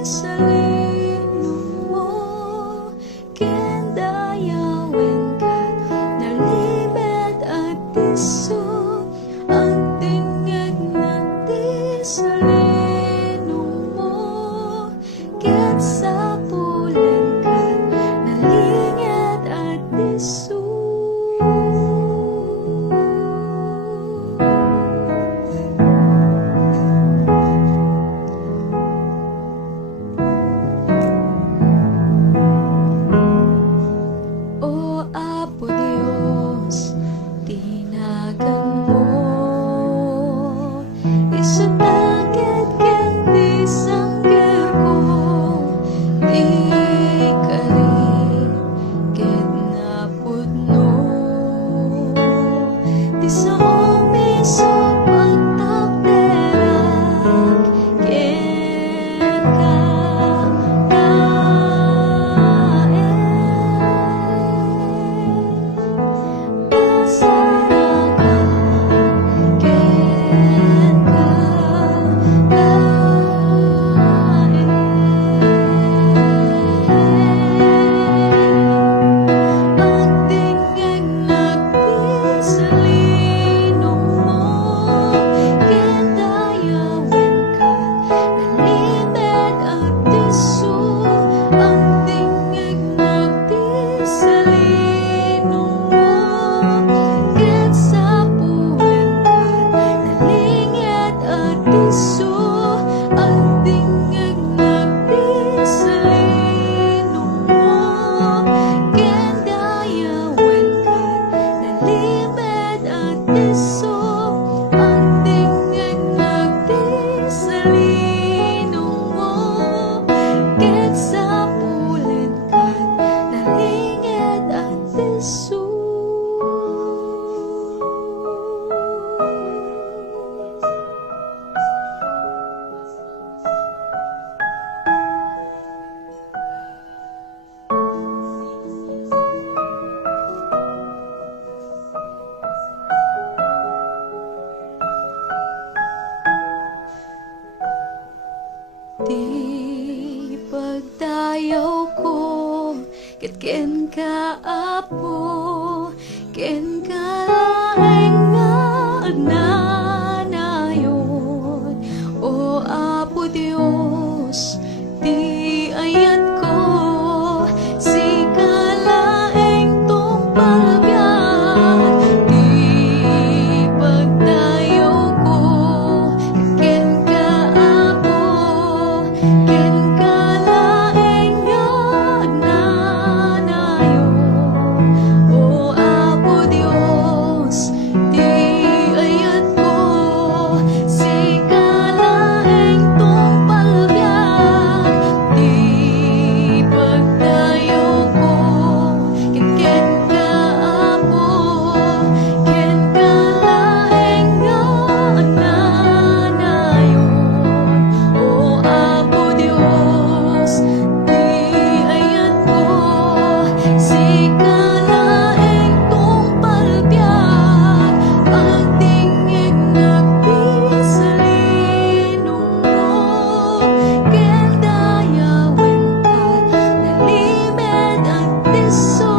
sa linong mo, ken dayawen ka, nalibet at tiso, ang tingeg na ti sa linong mo, ken sa pulen ka, nalingit at tiso. Di pagdayaw ko, ken ka apo, ken ka laeng nga agnanayon. O Apo Dios, di ayat ko, si kalaeng tong palbiyan. Di pagdayaw ko, ken ka apo, ken ka laeng nga agnanayon. O Apo Dios, di ayat ko, si kalaeng tong palbiyan. Di pagdayaw ko, ken ka apo, ken ka laeng nga agnanayon. O Apo Dios, di ayat ko, si kalaeng tong palbiyan. Ang tingeg nagdi sa linong mo, ken dayawen ka, nalibed at tiso.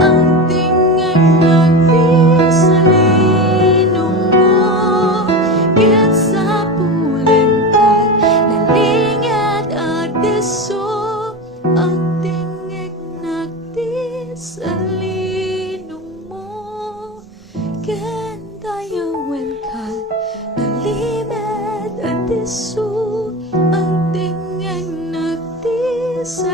Ang tingeg nagdi sa linong mo, ken sa pulen ka, nalingit at tiso. Ang tingeg nagdi sa linong mo, ken dayawen ka, nalibed at tiso. Ang tingeg nagdi sa